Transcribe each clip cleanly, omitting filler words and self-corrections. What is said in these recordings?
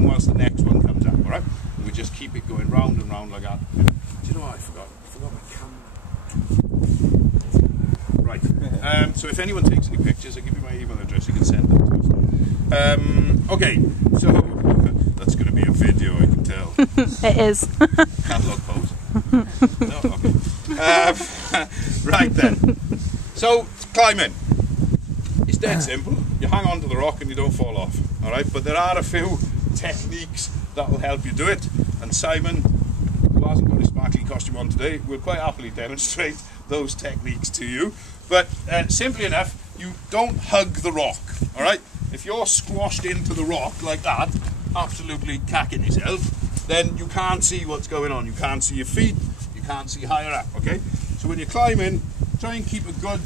down whilst the next one comes up, alright? And we just keep it going round and round like that. Do you know what? I forgot my camera. Right. So if anyone takes any pictures, I'll give you my email address, you can send them to us. Okay, so that's going to be a video, I can tell. It is. Catalogue pose. No, okay. Right then. So, climbing. It's dead simple. You hang on to the rock and you don't fall off. Alright, but there are a few techniques that will help you do it. And Simon, who hasn't got his sparkly costume on today, will quite happily demonstrate those techniques to you. But simply enough, you don't hug the rock. Alright? If you're squashed into the rock like that, absolutely cacking yourself, then you can't see what's going on. You can't see your feet, you can't see higher up, okay? So when you're climbing, try and keep a good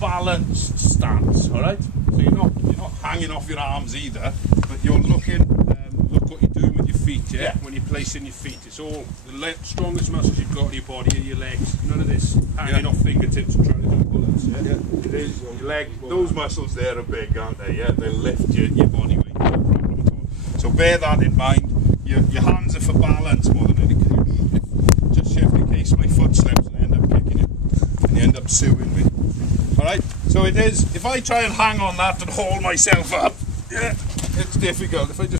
balanced stance, alright? So you're not hanging off your arms either, but you're looking, look what you're doing with your feet, yeah? When you're placing your feet, it's all, the strongest muscles you've got in your body are your legs. None of this hanging off fingertips and trying to do pull-ups, yeah? It is, your leg, those muscles there are big, aren't they, yeah? They lift your body weight, no problem at all. So bear that in mind. Your hands are for balance more than anything. Just shift in case my foot slips and I end up kicking it. And you end up suing me. Alright? So it is, if I try and hang on that and haul myself up, yeah, it's difficult. If I just